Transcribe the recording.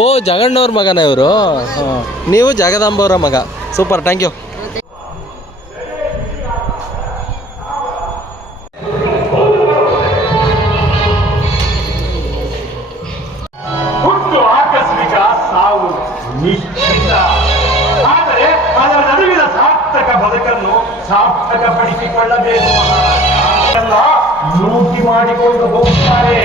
ಓ ಜಗಣ್ಣವ್ರ ಮಗನ ಇವರು. ನೀವು ಜಗದಾಂಬವ್ರ ಮಗ. Super, thank you. ಹುಟ್ಟು ಆಕಸ್ಮಿಕ, ಸಾವು ನಿಶ್ಚಿತ. ಆದರೆ ಅದರ ನಡುವಿನ ಸಾರ್ಥಕ ಬದುಕನ್ನು ಸಾರ್ಥಕಪಡಿಸಿಕೊಳ್ಳಬೇಕು. ಎಲ್ಲ ಲೂಟಿ ಮಾಡಿಕೊಂಡು ಹೋಗ್ತಾರೆ.